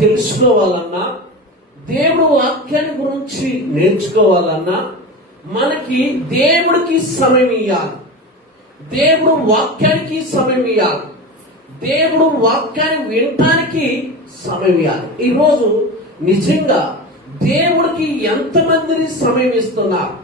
తెలుసుకోవాలన్నా, దేవుడు వాక్యాన్ని గురించి నేర్చుకోవాలన్నా మనకి దేవుడికి సమయం ఇవ్వాలి. దేవుడు వాక్యానికి సమయం ఇవ్వాలి. దేవుడు వాక్యాన్ని వినటానికి సమయం ఇవ్వాలి. ఈరోజు నిజంగా దేవుడికి ఎంతమందిని సమయం ఇస్తున్నారు?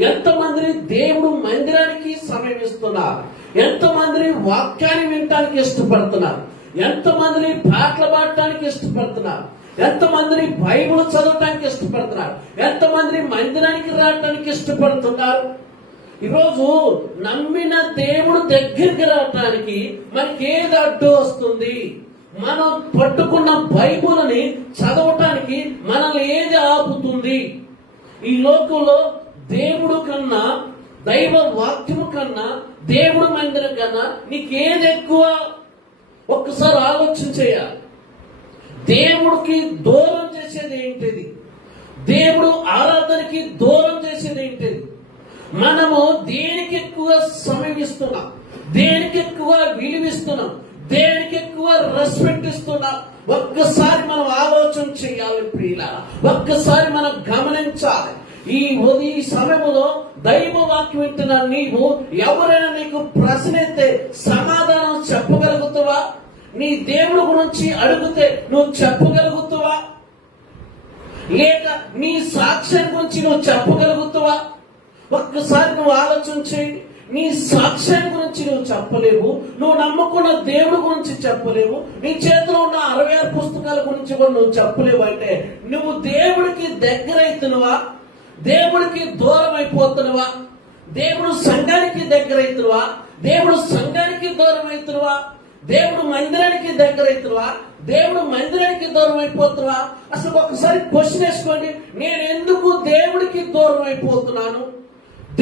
ఎంతమందిని దేవుడు మందిరానికి సమయం ఇస్తున్నారు? ఎంతమందిని వాక్యాన్ని వినటానికి ఇష్టపడుతున్నారు? ఎంతమందిని పాటలు పాడటానికి ఇష్టపడుతున్నారు? ఎంతమందిని బైబిల్ చదవటానికి ఇష్టపడుతున్నారు? ఎంతమందిని మందిరానికి రావటానికి ఇష్టపడుతున్నారు? ఈరోజు నమ్మిన దేవుడు దగ్గరికి రావటానికి మనకి ఏది అడ్డు వస్తుంది? మనం పట్టుకున్న బైబిల్ని చదవటానికి మనల్ని ఏది ఆపుతుంది? ఈ లోకంలో దేవుడు కన్నా, దైవ వాక్యము కన్నా, దేవుడు మందిరం కన్నా నీకేది ఎక్కువ? ఒక్కసారి ఆలోచన చేయాలి. దేవుడికి దూరం చేసేది ఏంటిది? దేవుడు ఆరాధనకి దూరం చేసేది ఏంటిది? మనము దేనికి ఎక్కువ సమయం ఇస్తున్నాం? దేనికి ఎక్కువ విలువిస్తున్నాం? దేనికి ఎక్కువ రెస్పెక్ట్ ఇస్తున్నాం? ఒక్కసారి మనం ఆలోచన చేయాలి ప్రియులారా. ఒక్కసారి మనం గమనించాలి. ఈ సమయంలో దైవ వాక్యం వింటున్న నీవు ఎవరైనా నీకు ప్రశ్న అయితే సమాధానం చెప్పగలుగుతావా? నీ దేవుడి గురించి అడిగితే నువ్వు చెప్పగలుగుతావా? లేక నీ సాక్ష్యం గురించి నువ్వు చెప్పగలుగుతావా? ఒక్కసారి నువ్వు ఆలోచన చేయి. నీ సాక్ష్యం గురించి నువ్వు చెప్పలేవు. నువ్వు నమ్ముకున్న దేవుడి గురించి చెప్పలేవు. నీ చేతిలో ఉన్న 66 పుస్తకాల గురించి కూడా నువ్వు చెప్పలేవు. అంటే నువ్వు దేవుడికి దగ్గర అవుతున్నావా? దేవుడికి దూరం అయిపోతున్నావా? దేవుడు సంఘానికి దగ్గర అవుతున్నావా? దేవుడు సంఘానికి దూరం అవుతున్నావా? దేవుడు మందిరానికి దగ్గర అవుతున్నావా? దేవుడు మందిరానికి దూరం అయిపోతున్నావా? అసలు ఒకసారి క్వశ్చన్ వేసుకోండి. నేను ఎందుకు దేవుడికి దూరం అయిపోతున్నాను?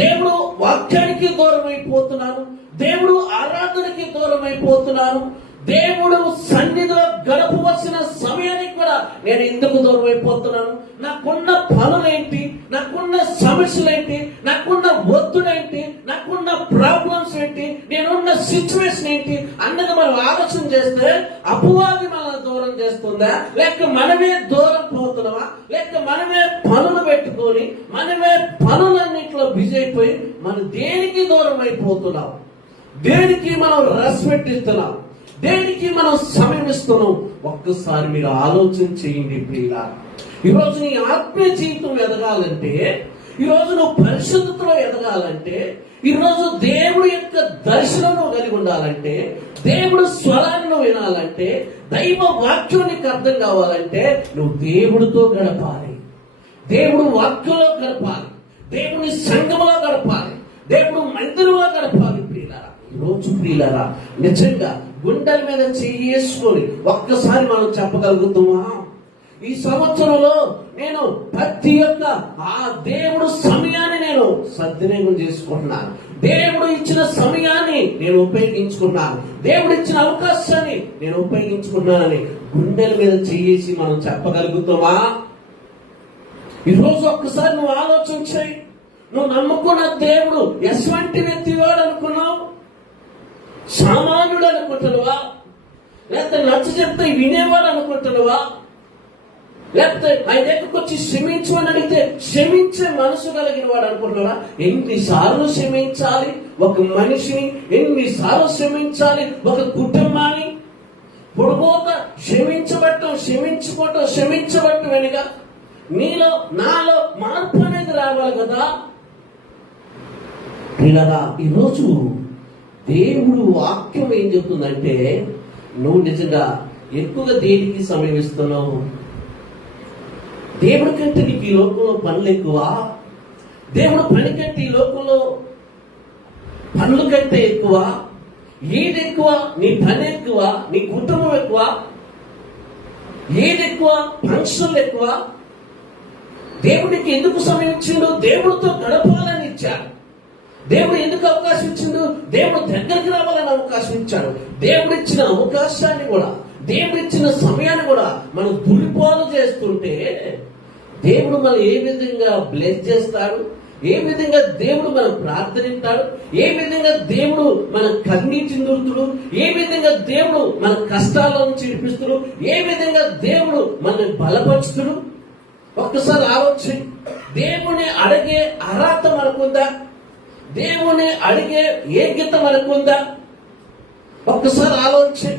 దేవుడు వాక్యానికి దూరం అయిపోతున్నాను? దేవుడు ఆరాధనకి దూరం అయిపోతున్నాను? దేవుడు సన్నిధిలో గడపవలసిన సమయానికి కూడా నేను ఎందుకు దూరం అయిపోతున్నాను? నాకున్న పనులేంటి? నాకున్న సమస్యలేంటి? నాకున్న ఒత్తిడేంటి? నాకున్న ప్రాబ్లమ్స్ ఏంటి? నేనున్న సిచ్యువేషన్ ఏంటి అన్నది మనం ఆలోచన చేస్తే అపవాది మనల్ని దూరం చేస్తుందా? లేక మనమే దూరం పోతున్నావా? లేక మనమే పనులు పెట్టుకొని మనమే పనులన్నింటిలో బిజీ అయిపోయి మనం దేనికి దూరం అయిపోతున్నాం? దేనికి మనం రెస్పెక్ట్ ఇస్తున్నాం? దేనికి మనం సమయం ఇస్తున్నాం? ఒక్కసారి మీరు ఆలోచన చేయండి ప్రియులారా. ఈరోజు నీ ఆత్మీయ జీవితం ఎదగాలంటే, ఈరోజు నువ్వు పరిశుద్ధతలో ఎదగాలంటే, ఈరోజు దేవుడి యొక్క దర్శనం కలిగి ఉండాలంటే, దేవుడు స్వరాన్ని వినాలంటే, దైవ వాక్యం నీకు అర్థం కావాలంటే నువ్వు దేవుడితో గడపాలి. దేవుడు వాక్యంలో గడపాలి. దేవుని సంఘంలో గడపాలి. దేవుడు మందిరంలో గడపాలి ప్రియులారా. ఈరోజు ప్రియులారా నిజంగా గుండెల మీద చేసుకొని ఒక్కసారి మనం చెప్పగలుగుతామా? ఈ సంవత్సరంలో నేను ప్రతి ఒక్క ఆ దేవుడు సమయాన్ని నేను సద్వినియోగం చేసుకుంటున్నాను. దేవుడు ఇచ్చిన సమయాన్ని నేను ఉపయోగించుకున్నాను. దేవుడు ఇచ్చిన అవకాశాన్ని నేను ఉపయోగించుకున్నానని గుండెల మీద చేసి మనం చెప్పగలుగుతామా? ఈరోజు ఒక్కసారి నువ్వు ఆలోచన చేయి. నువ్వు నమ్ముకున్న దేవుడు ఎటువంటి వ్యక్తి వాడు అనుకున్నావు? సామాన్యుడు అనుకుంటున్నావా? లేకపోతే నచ్చ చెప్తే వినేవాడు అనుకుంటున్నావా? లేకపోతే ఆయన దగ్గరకు వచ్చి క్షమించమని అడిగితే క్షమించే మనసు కలిగిన వాడు అనుకుంటున్నావా? ఎన్నిసార్లు క్షమించాలి ఒక మనిషిని? ఎన్నిసార్లు క్షమించాలి ఒక కుటుంబాన్ని? పొడుగోక క్షమించబట్టం వెనుక నీలో నాలో మార్పు అనేది రావాలి కదా. ఇలా ఈరోజు దేవుడు వాక్యం ఏం చెప్తుందంటే, నువ్వు నిజంగా ఎక్కువగా దేనికి సమయం ఇస్తున్నావు? దేవుడి కంటే నీకు ఈ లోకంలో పనులు ఎక్కువ? దేవుడు పని కంటే ఈ లోకంలో పనుల కంటే ఎక్కువ? ఏది ఎక్కువ? నీ పని ఎక్కువ? నీ కుటుంబం ఎక్కువ? ఏది ఎక్కువ? ఫంక్షన్లు ఎక్కువ? దేవుడికి ఎందుకు సమయం ఇచ్చిండు? దేవుడితో గడపాలని ఇచ్చాడు. దేవుడు ఎందుకు అవకాశం ఇచ్చిండు? దేవుడు దగ్గరికి రావాలని అవకాశం ఇచ్చాడు. దేవుడిచ్చిన అవకాశాన్ని కూడా, దేవుడిచ్చిన సమయాన్ని కూడా మనం దుర్పాలు చేస్తుంటే దేవుడు మనం ఏ విధంగా బ్లెస్ చేస్తాడు, ఏ విధంగా దేవుడు మనం ప్రార్థనిస్తాడు, ఏ విధంగా దేవుడు మన కన్నీటిని దురుతుడు, ఏ విధంగా దేవుడు మన కష్టాలను చిడిపిస్తుడు, ఏ విధంగా దేవుడు మనల్ని బలపరుస్తుడు. ఒక్కసారి ఆలోచన. దేవుని అడిగే అర్హత మనకుందా? దేవుని అడిగే యోగ్యత మనకుందా? ఒక్కసారి ఆలోచన.